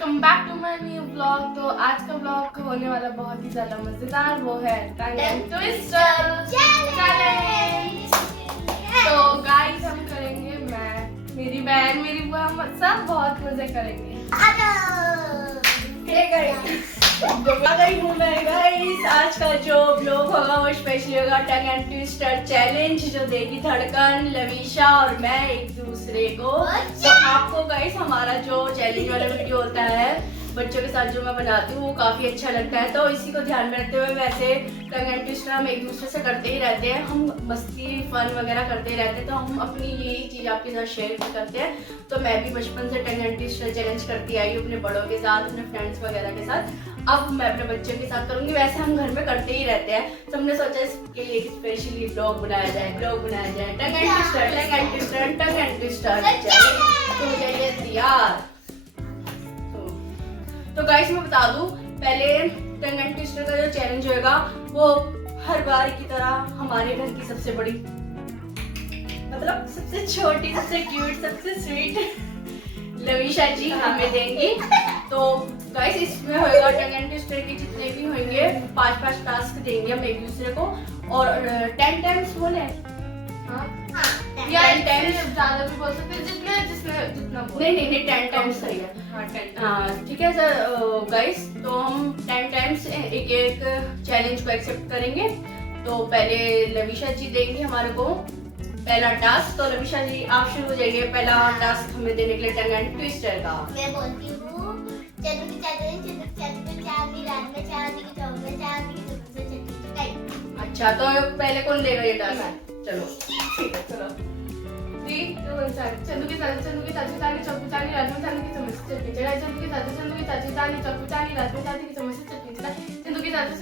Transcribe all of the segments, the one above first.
Welcome back to my new blog. तो आज का ब्लॉग होने वाला बहुत ही ज्यादा मजेदार, वो है टंग एंड ट्विस्टर चैलेंज। तो गाइस हम करेंगे, मैं, मेरी बहन, मेरी बुआ, हम सब बहुत मजे करेंगे। आ गई हूँ मैं गाइस। आज का जो ब्लॉग होगा वो स्पेशली होगा टंग एंड ट्विस्टर चैलेंज, जो देगी धड़कन, लवीशा और मैं एक दूसरे को। तो आपको गाइस हमारा जो चैलेंज वाला वीडियो होता है बच्चों के साथ जो मैं बनाती हूँ वो काफी अच्छा लगता है। तो इसी को ध्यान में रखते हुए वैसे टंग एंड ट्विस्टर हम एक दूसरे से करते ही रहते हैं, हम मस्ती फन वगैरह करते ही रहते हैं। तो हम अपनी यही चीज आपके साथ शेयर भी करते हैं। तो मैं भी बचपन से टंग एंड ट्विस्टर चैलेंज करती आई हूँ अपने बड़ों के साथ, अपने फ्रेंड्स वगैरह के साथ। अब मैं अपने बच्चों के साथ करूंगी। वैसे हम घर में करते ही रहते हैं, तो हमने सोचा इसके लिए एक स्पेशली ब्लॉग बनाया जाए tongue and twister, tongue and twister, tongue and twister challenge. तो जाइए तैयार। तो गाइस मैं बता दूं, पहले टंग एंड ट्विस्टर का जो चैलेंज होगा वो हर बार की तरह हमारे घर की सबसे बड़ी, मतलब सबसे छोटी, सबसे क्यूट, सबसे स्वीट लवीशा जी हमें देंगी। तो गाइस इसमें होगा टंग एंड ट्विस्टर के जितने भी होंगे 5-5 टास्क देंगे हम एक दूसरे को, और 10 टाइम्स बोले या 10 टाइम्स ज्यादा भी बोल सकते हैं, जितना बोल। नहीं 10 टाइम्स सही है। हाँ ठीक है सर। गाइस तो हम 10 टाइम्स एक एक चैलेंज को एक्सेप्ट करेंगे। तो पहले लवीशा जी देंगी हमारे को पहला टास्क। तो लवीशा जी आप शुरू हो जाइए पहला टास्क हमें देने के लिए टंग एंड ट्विस्टर का। मैं बोलती हूँ चंदू की चांदनी रात में चांदी की चौक में चांदी की चौक से चटनी चटाई। अच्छा तो पहले कौन लेगा ये टास्क? चलो ठीक है चलो। 3, 2, 1 चंदू की चाची चांदी चौक पे चांदी रात में चांदी की चम्मच से चटनी चढ़ाई। चंदू की चाची चांदी चौक पे चांदी रात में चांदी की चम्मच से चटनी चढ़ाई। चंदू की चाची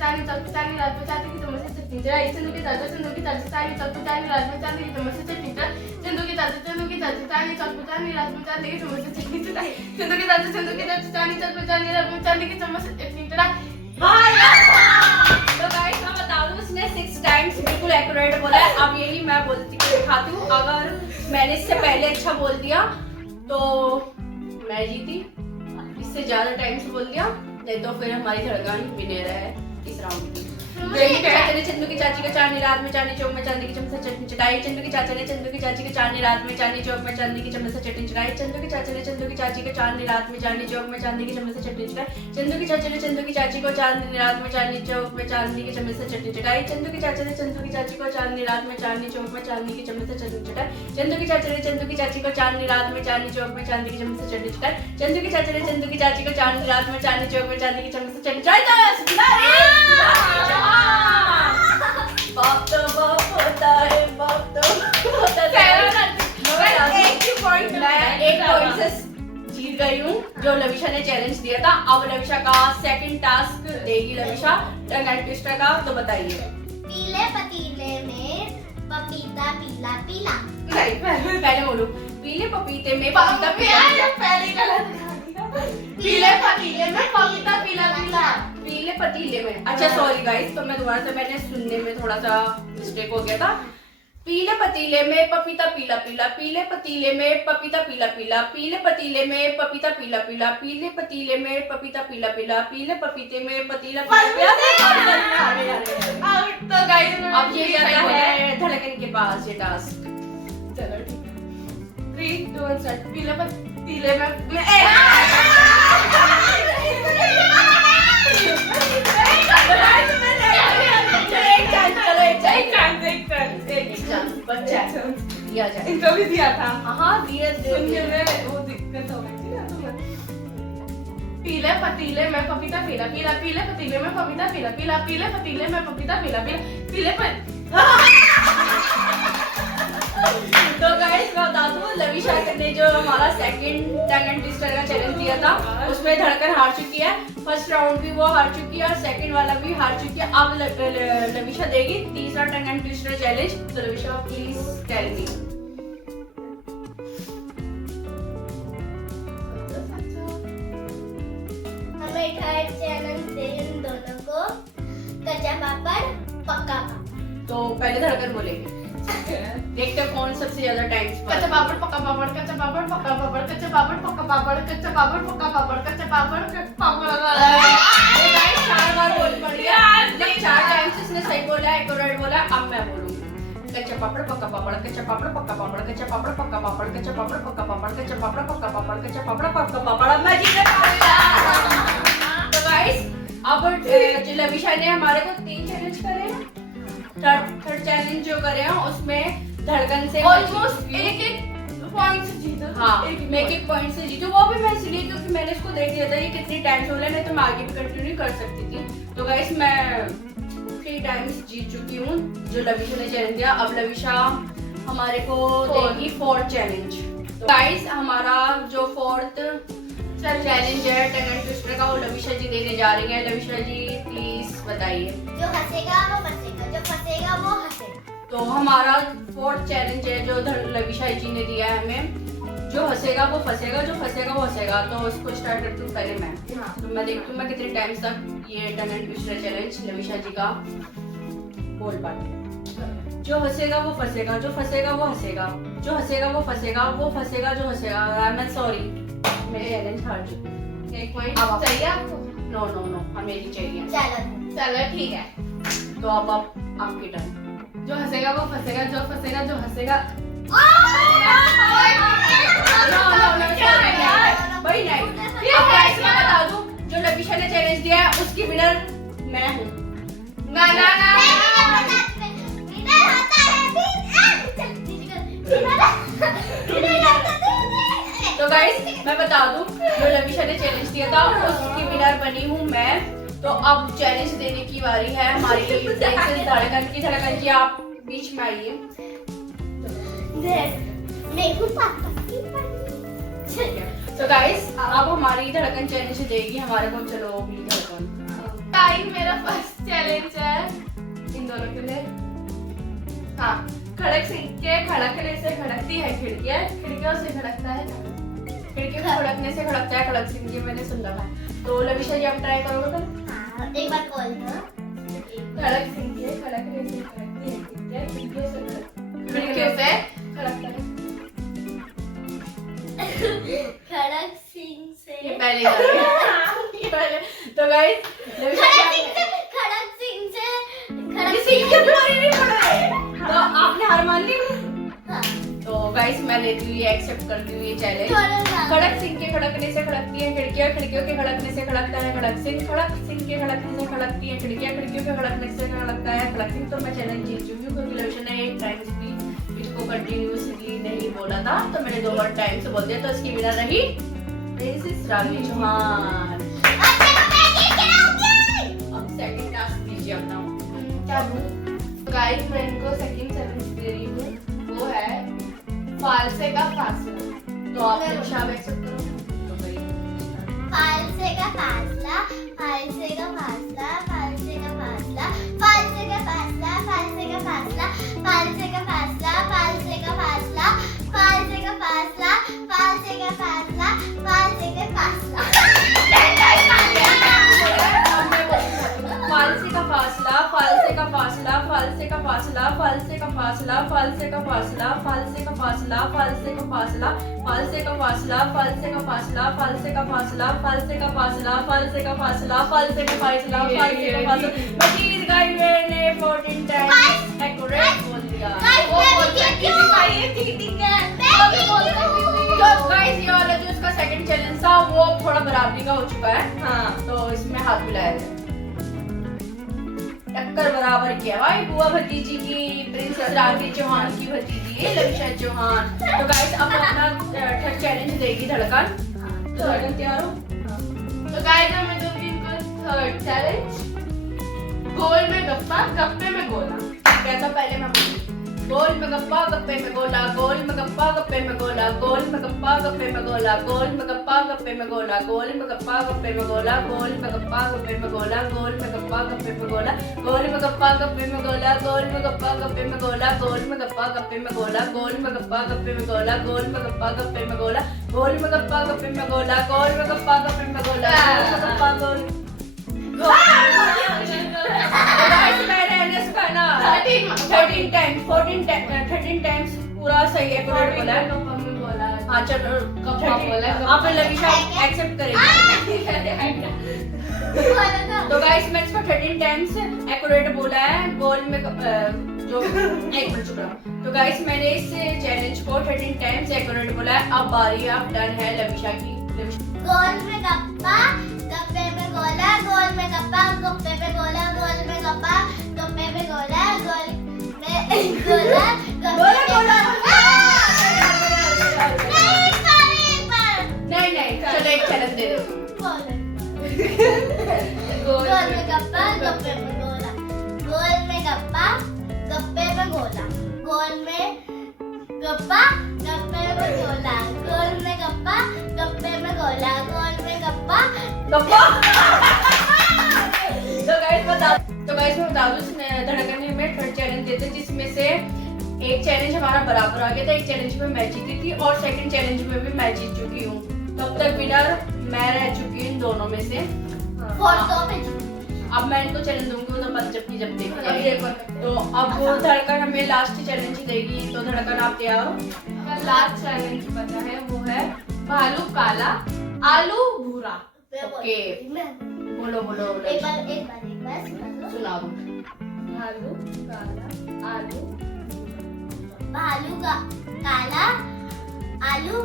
चांदी चौक पे चांदी रात में चांदी की चम्मच से चटनी चढ़ाई। चंदू की चाची चांदी चौक पे चांदी रात में चांदी की चम्मच से चटनी चढ़ाई। चंदू की चाची चांदी चौक पे चांदी रात में चांदी की चम्मच से चटनी चढ़ाई। चंदू की चाची चांदी चौक पे चांदी रात में चांदी की चम्मच से चटनी चढ़ाई। तो गाइस मैं बता दूं, इसने 6 टाइम्स बिल्कुल एक्यूरेट बोला है। अब यही मैं बोलती दिखाती हूँ, अगर मैंने इससे पहले अच्छा बोल दिया तो मैं जीती, इससे ज्यादा टाइम्स बोल दिया नहीं तो फिर हमारी धड़कन विनर है इस राउंड की। चंदू की चाची को चांदी रात में चांदी चौक में चांदी की चम्मच से चटनी चढ़ाई। चंदू की चाची को चांदी रात में चांदी चौक में चांदी की चम्मच से चटनी चढ़ाई। चंदू की चाची को चांदी रात में चांदी चौक में चांदी की चम्मच से चटनी चढ़ाई। चंदू की चाची को चांदी रात में चांदी चौक में चांदी की चम्मच से चटनी चढ़ाई। चंदू की चाची को चांदी रात में चांदी चौक में चांदी की चम्मच से चटनी चढ़ाई। चंदू की चाची को चांदी रात में चांदी चौक में चांदी की चम्मच से चटनी चढ़ाई। चंदू की चाची को चांदी रात में चांदी चौक में चांदी की चम्मच से चटनी चढ़ाई। बाप तो बाप होता है, बाप तो होता है। मैं एक पॉइंट से जीत गई हूँ जो लवीशा ने चैलेंज दिया था। अब लवीशा का सेकंड टास्क देगी लवीशा टंग एंड ट्विस्टर का। तो बताइए। पीले पतीले में पपीता पीला पीला। नहीं पहले बोलो। पीले पपीते में पपीता पीला पहले गलत। पीले पतीले में पपीता पीला पीला। पीले पतीले में, अच्छा सॉरी गाइस, तो मैं दोबारा से, मैंने सुनने में थोड़ा सा मिस्टेक हो गया था। पीले पतीले में पपीता पीला पीला, पीले पतीले में पपीता पीला पीला, पीले पतीले में पपीता पीला पीला, पीले पतीले में पपीता पीला पीला, पीले पपीते में पतीला पीला। तो गाइस अब ये आता है धड़कन के पास ये टास्क। चलो ठीक है। 3, 2, 1 पीले पतीले में दिया जाए। इनको भी दिया था। हाँ दिया सुनने में वो दिक्कत हो गई थी ना तुम्हें। पीले पतीले में पपीता पीला पीला, पीले पतीले में पपीता पीला पीला, पीले पतीले में पपीता पीला पीला, पीले तो गाइस मैं बता दूं, लवीशा ने जो हमारा सेकंड टंग एंड ट्विस्टर का चैलेंज दिया था उसमें धड़कन हार चुकी है। फर्स्ट राउंड भी वो हार चुकी है और सेकंड वाला भी हार चुकी है। अब लवीशा देगी तीसरा टंग एंड ट्विस्टर चैलेंज। तो लवीशा प्लीज टेल मी। हमें थर्ड चैलेंज दे इन दोनों को, कच्चा पापड़ पक्का पापड़। तो पहले धड़कन बोलेगी। देखते हैं कौन सबसे ज्यादा टाइम कच्चा पापड़ पक्का पापड़, कच्चा पापड़ पक्का पापड़, कच्चा पापड़ पक्का पापड़, कच्चा पापड़ पक्का पापड़, कच्चा पापड़ पापड़। 4 बार बोल पड़ी है, मतलब 4 टाइम्स इसने सही बोला, एक्यूरेट बोला। अब मैं बोलूंगी कच्चा पापड़ पक्का पापड़, कच्चा पापड़ पक्का पापड़, कच्चा पापड़ पक्का पापड़, कच्चा पापड़ पक्का पापड़, कच्चा पापड़ पक्का पापड़, कच्चा पापड़ पक्का पापड़। अब मैं जीत गया। तो गाइस अब जो लविशा ने हमारे को 3 चैलेंज करे हैं, थर्ड चैलेंज जो करे हैं उसमें धड़कन से ऑलमोस्ट एक पॉइंट से जीतो। हाँ, मैं एक पॉइंट से जीतू। वो भी मैं इसलिए क्योंकि मैंने इसको देख लिया था ये कितनी टाइम्स हो रहा है, नहीं तो मैं आगे भी कंटिन्यू कर सकती थी। तो गाइस मैं 3 टाइम्स जीत चुकी हूँ जो लविशा ने चैलेंज दिया। अब लविशा हमारे को देगी 4th चैलेंज। तो गाइस हमारा जो 4th चैलेंज है टंग एंड ट्विस्टर का, वो लविशा जी देने जा रही है। लविशा जी प्लीज बताइए। जो हंसेगा वो फंसेगा, जो फंसेगा वो हंसेगा। तो हमारा 4th चैलेंज है जो लविशा जी ने दिया है हमें, जो हंसेगा वो फंसेगा, जो फंसेगा वो हंसेगा। तो उसको स्टार्ट करती हूँ पहले मैं। तो मैं देखती हूँ मैं कितने टाइम्स तक ये tongue and twister challenge Lavisha जी का बोल पाती हूँ। जो हंसेगा वो फंसेगा, जो फंसेगा वो हंसेगा, जो हंसेगा वो फंसेगा, वो फंसेगा जो हंसेगा। मैं सॉरी, मेरे चैलेंज हार चुकी। एक पॉइंट अब आप- चाहिए आपको? नो नो नो, हमें नहीं चाहिए। चलो चलो ठीक है। तो अब आपकी टर्न। जो हंसेगा वो फंसेगा, जो फंसेगा जो हंसेगा। भाई नहीं, अब गाइस मैं बता दूं जो लविशा ने चैलेंज दिया है उसकी विनर मैं हूँ। ना ना ना तो गाइस मैं बता दूं जो लविशा ने चैलेंज दिया था उसकी विनर बनी हूँ मैं। तो अब चैलेंज देने की बारी है हमारी प्रिंसेस धड़कन की। धड़कन जी आप बीच में आइए। तो गाइस अब हमारी धड़कन चैलेंज देगी हमारे को। चलो भी धड़कन। टाइम मेरा फर्स्ट चैलेंज है इन दोनों के लिए। हाँ, खड़क सिंह के खड़कने से खड़कती है खिड़कियाँ, खिड़कियों से खड़कता है चांद। खिड़की को खड़कने से खड़कता है खड़क सिंह, ये मैंने सुन रखा है। तो लविशा जी आप ट्राई करोगे तो? एक बार कॉल था। खड़क सिंह के खड़कने से खड़कती है खिड़कियाँ, खिड़कियों से खड़कता है। खड़क सिंह से ये पहले जा रही है। ये पहले। तो गाइस लविशा जी खड़क सिंह से खड़क ये सिंह के तुम्हारी नहीं पड़ा है। तो आपने हार मान ली। हाँ। तो गाइस मैं लेती हूँ ये, एक्सेप्ट करती हूँ ये चैलेंज। थोड़ा खड़क सिंह के खड़कने से खड़कती है खिड़कियाँ, खिड़कियों के खड़कने से खड़कता है खड़क सिंह। खड़क सिंह के खड़कने से खड़कती है खिड़कियाँ, खिड़कियों के खड़कने से खड़कता है खड़क सिंह। तो मैं चैलेंज जीत चुकी हूँ क्योंकि लविशा ने एक टाइम भी इसको कंटिन्यूअसली नहीं बोला था, तो मैंने 2 बार टाइम से बोल दिया। तो इसकी विनर रही प्रिंसेस रागिनी चौहान। अब सेकंड टास्क दीजिए अपना। गाइस मैं इनको सेकंड चैलेंज दे रही हूँ, वो है फालसे का फासला। तो आप लविशा एक्सेप्ट करो। तो भाई फालसे का फासला, फालसे का फासला, फालसे का फासला, फालसे का फासला, फालसे का फासला, फालसे का फासला, फालसे का फासला, फालसे का फासला, फालसे का फासला, फालसे का फासला। फालसे का फासला, फालसे का फासला, फालसे का फासला, फालसे का फासला, फालसे का फासला, फालसे का फासला, फालसे का फासला, फालसे का फासला, फालसे का फासला, फालसे का फासला, फालसे का फासला, फालसे का फासला, फालसे का फासला, फालसे का फासला। मैं जीत गई, मैंने 14 टाइम्स एक्यूरेट बोल दिया। तो गाइस ये वाला जो इसका सेकंड चैलेंज था वो थोड़ा बराबरी का हो चुका है। हाँ, तो इसमें हाथ मिलाया जाए, टक्कर बराबर किया भाई। बुआ भतीजी की, प्रिंसेस रागिनी चौहान की भतीजी लविशा चौहान। तो गाइस अब अपना थर्ड चैलेंज देगी धड़कन। तो धड़कन तैयार हो? तो गाइस मैं दूंगी इनको थर्ड चैलेंज, गोल में गप्पा गप्पे में गोला। कहता पहले मैं बोलूं। गोल में गप्पा गप्पे में गोला, गोल में गप्पा गप्पे में गोला, गोल में गप्पा गप्पे में गोला, गोल में गप्पा गप्पे में गोला, गोल में गप्पा गप्पे में गोला, गोल में गप्पा गप्पे में गोला, गोल में गप्पा गप्पे में गोला, गोल में गप्पा गप्पे में गोला, गोल में गप्पा गप्पे में गोला, गोल में गप्पा गप्पे में गोला, गोल में गप्पा गप्पे में गोला, गोल में गप्पा गप्पे में गोला, गोल में गप्पा गप्पे में गोला, गोल में गप्पा गप्पे में गोला, गोल में गप्पा गोल। गाइस मैंने एनएस पहना। 13 टाइम्स पूरा सही एक्यूरेट बोला है। कप्पा में बोला। हाँ चलो कप्पा बोला है, आप लविशा एक्सेप्ट करेंगे। तो गाइस मैंने इसको 13 टाइम्स एक्यूरेट बोला है। गोल में जो एक मिनट चुप रहो। तो गाइस मैंने इस चैलेंज को 13 टाइम्स एक्यूरेट बोला है। अब बारी अब टर्न है लविशा की। गोल में गप्पा, गप्पे में गोला, गोल में गप्पा, गप्पे पे गोला, गोल में गप्पा, गप्पे पे गोला, गोल में गोला, गप्पे पे गोला। नहीं चलो एक चैलेंज दे दो। गोल में गप्पा, गप्पे में गोला, गोल में गप्पा, गप्पे में गोला, गोल में गप्पा, गप्पे में गोला, गोल में गप्पा, गप्पे में गोला, गोल में गप्पा। तो गाइस मैं बता दूं इसमें धड़कन ने हमें थर्ड चैलेंज देते जिसमें से एक चैलेंज हमारा बराबर आ गया था, एक चैलेंज में मैं जीती थी और सेकंड चैलेंज में भी मैं जीत चुकी हूँ। तो अब तक विनर मैं रह चुकी हूँ इन दोनों में से। अब मैं इनको चैलेंज दूंगी तो बस जब देखिए। तो अब वो धड़कन हमें लास्ट चैलेंज देगी। तो धड़कन आप तैयार हो? लास्ट चैलेंज पता है वो है भालू काला आलू भूरा। ओके बोलो बोलो एक बार सुना दो। भालू काला आलू भालू का काला आलू।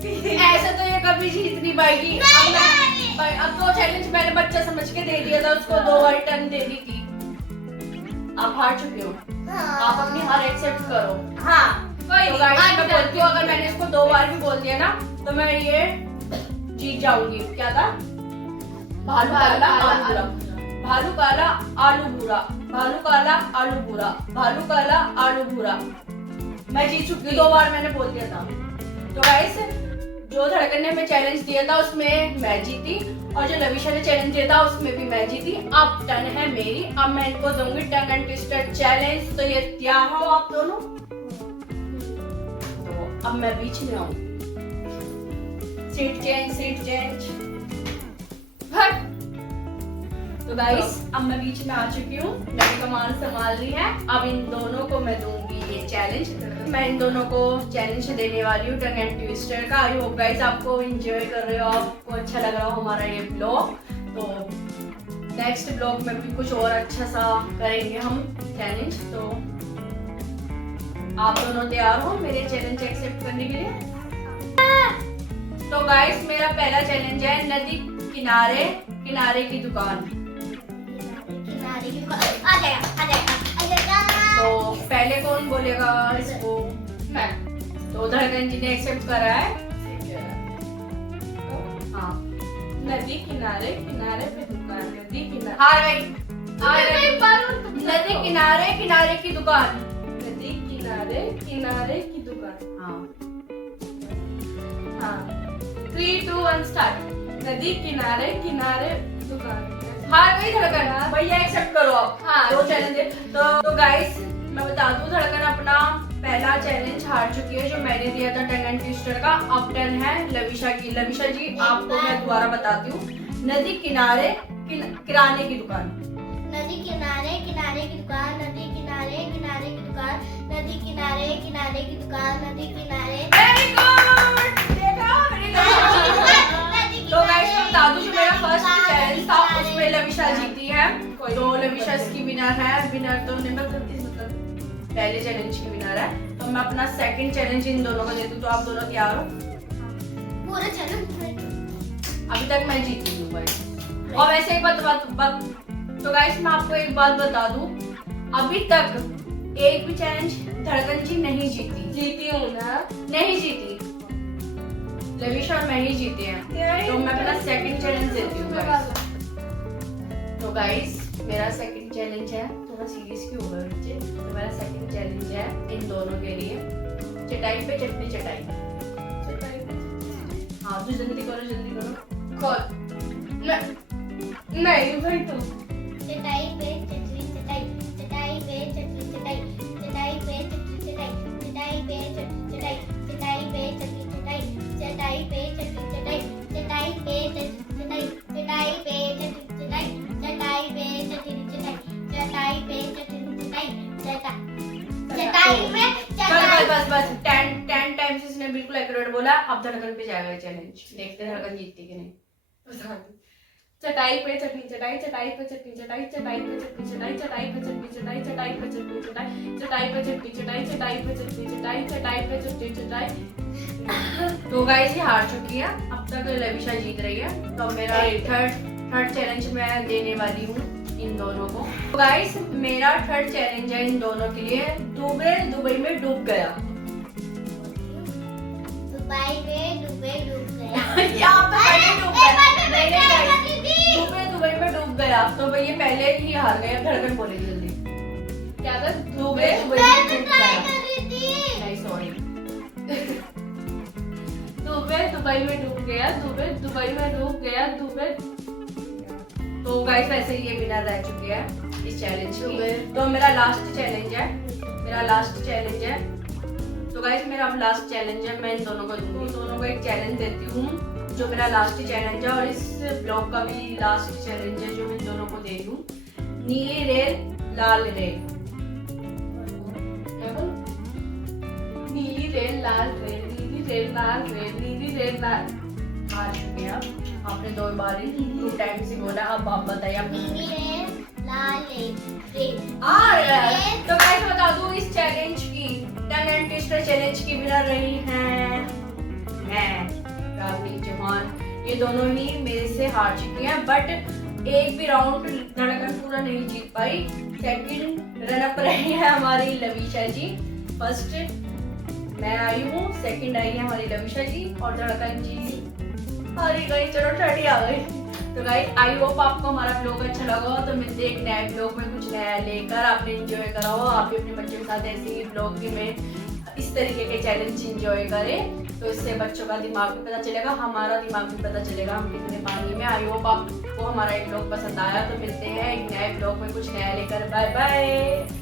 ऐसे तो ये कभी जीत नहीं पाएगी। अब तो चैलेंज मैंने बच्चा समझ के दे दिया था उसको, 2 बार टर्न दे दी थी। आप हार चुके हो। आप अपनी हार एक्सेप्ट करो। हाँ तो गाइस मैं बोलती हूँ अगर मैंने इसको 2 बार भी बोल दिया ना तो मैं ये जीत जाऊंगी। क्या था? भालू काला आलू भूरा, भालू काला आलू भूरा, भालू काला आलू भूरा, भालू काला आलू भूरा। मैं जीत चुकी, 2 बार मैंने बोल दिया था। तो गाइस जो धड़कन ने हमें चैलेंज दिया था उसमें मैं जीती और जो लविशा ने चैलेंज दिया था उसमें भी मैं जीती। अब टर्न है मेरी। अब मैं इनको दूंगी टंग एंड ट्विस्टर चैलेंज। तो ये तैयार हो आप दोनों? तो अब मैं बीच में आऊं। Seat change. हट। तो गाइस अब मैं बीच में आ चुकी हूँ। मैंने कमान संभाल ली है। अब इन दोनों को मैं दूंगी ये चैलेंज। मैं इन दोनों को चैलेंज देने वाली हूँ टंग एंड ट्विस्टर का। आई होप गाइस आपको एंजॉय कर रहे हो, आपको अच्छा लग रहा हो हमारा ये ब्लॉग। तो नेक्स्ट ब्लॉग में भी कुछ और अच्छा सा करेंगे हम चैलेंज। तो आप दोनों तैयार हो मेरे चैलेंज एक्सेप्ट करने के लिए? तो गाइस मेरा पहला चैलेंज है नदी किनारे की दुकान। आ जाएगा। तो पहले कौन बोलेगा इसको? मैं। तो धड़कन जी ने एक्सेप्ट करा है। हाँ नदी किनारे पे दुकान। नदी किनारे हार गई। नदी किनारे की दुकान। नदी किनारे की दुकान। हाँ 3, 2, 1 स्टार्ट। नदी किनारे दुकान। हार गई धड़कन। भैया एक्सेप्ट करो आप। हाँ। 2 चैलेंज। तो गाइस मैं बता दूं धड़कन अपना पहला चैलेंज हार चुकी है जो मैंने दिया था टंग एंड ट्विस्टर का। अब टर्न है लविशा की। लविशा जी आपको मैं दोबारा बताती हूँ। नदी किनारे किराने की दुकान। नदी किनारे की दुकान। नदी किनारे की दुकान। नदी किनारे की दुकान। नदी किनारे। Very good. देखा मेरी तो गाइस मैं बता दूं जो मेरा फर्स्ट चैलेंज था उसमें लविशा जीती है। तो लविशा इसकी विनर है। विनर तो मतलब पहले चैलेंज की विनर है। तो मैं अपना सेकंड चैलेंज इन दोनों को दे दूं। तो आप दोनों तैयार हो? पूरा चैलेंज अभी तक मैं जीती हूँ गाइस। और वैसे एक बात तो गाइस मैं आपको एक बात बता दूं अभी तक एक भी चैलेंज धड़कन जी नहीं जीती हूँ ना। नहीं जीती। लविशा और मैं ही जीते हैं। तो मैं अपना सेकंड चैलेंज देती हूँ गाइस। तो गाइस मेरा सेकंड चैलेंज है। थोड़ा सीरियस क्यों हो गए बच्चे? तो मेरा सेकंड चैलेंज है इन दोनों के लिए चटाई पे चटनी चटाई। हाँ तो जल्दी करो। नहीं भाई तुम। चटाई पे चटनी चटाई। चटाई पे चटनी चटाई। चटाई पे चटनी चटाई। चटाई पे चटनी चटाई। चटाई पे चटनी चटाई। चटाई पे चटनी चटाई। चटाई पे चटनी चटाई। चटाई पे चटनी चटाई। चटाई पे चटनी चटाई। चटाई पे चटनी चटाई। अब धड़कन पे जाएगा चैलेंज, देखते हैं धड़कन जीतती कि नहीं। पता नहीं। चटाई पे चटनी चटाई, चटाई पे चटनी चटाई, चटाई पे चटनी चटाई, चटाई पे चटनी चटाई, चटाई पे चटनी चटाई, चटाई पे चटनी चटाई, चटाई पे चटनी चटाई, चटाई पे चटनी चटाई। तो गाइस ये हार चुकी है, अब तक लविशा जीत रही है। तो मेरा थर्ड चैलेंज मैं देने वाली हूँ इन दोनों को। तो गाइस मेरा थर्ड चैलेंज है इन दोनों के लिए, दुबई में डूब गया। दुबई में डूब गया। यहाँ पे पहले डूब गया। नहीं, नहीं, गया। दुबई में डूब गया। तो भाई ये पहले ही हार गए, धड़कन बोले जल्दी। क्या था? दुबई में डूब ट्राई गया। कर रही थी। नहीं सॉरी। दुबई में डूब गया, दुबई में डूब गया, तो गाइस वैसे ही ये विनर रह चुके हैं इस चैलेंज दुबई। की। तो मेरा लास्ट चैलेंज है, तो गाइस मेरा अब लास्ट चैलेंज है, मैं इन दोनों को दूंगी। दोनों को एक चैलेंज देती हूँ जो मेरा लास्ट चैलेंज है, और इस ब्लॉग का भी लास्ट चैलेंज है जो मैं इन दोनों को दे दूँ। नीली रेल लाल रेल। क्या बोल? नीली रेल लाल रेल, नीली रेल लाल रेल, नीली रेल लाल। हार चुके हैं आप। आपने 2 बार ही 2 टाइम से बोला, अब आप बताइए आप। नीली रेल, लाल रेल। तो गाइस बता दूं इस चैलेंज की, टंग एंड ट्विस्टर चैलेंज की विनर रही हैं मैं, रागनी चौहान। ये दोनों ही मेरे से हार चुकी हैं, बट एक भी राउंड धड़कन पूरा नहीं जीत पाई। सेकंड रन अप रही है हमारी लविशा जी। फर्स्ट मैं आई हूँ, सेकंड आई है हमारी लविशा जी, और धड़कन जी हारी गई। चलो 30 आ गई। तो गाइस आई होप आपको हमारा ब्लॉग अच्छा लगा हो। तो मिलते हैं एक नए ब्लॉग में कुछ नया लेकर। आपने एंजॉय करा हो, आप भी अपने बच्चों के साथ ऐसे ही ब्लॉग में इस तरीके के चैलेंज एंजॉय करें, तो इससे बच्चों का दिमाग भी पता चलेगा, हमारा दिमाग भी पता चलेगा हम कितने पानी में। आई होप आपको हमारा एक ब्लॉग पसंद आया। तो मिलते हैं एक नए ब्लॉग में कुछ नया लेकर। Bye bye.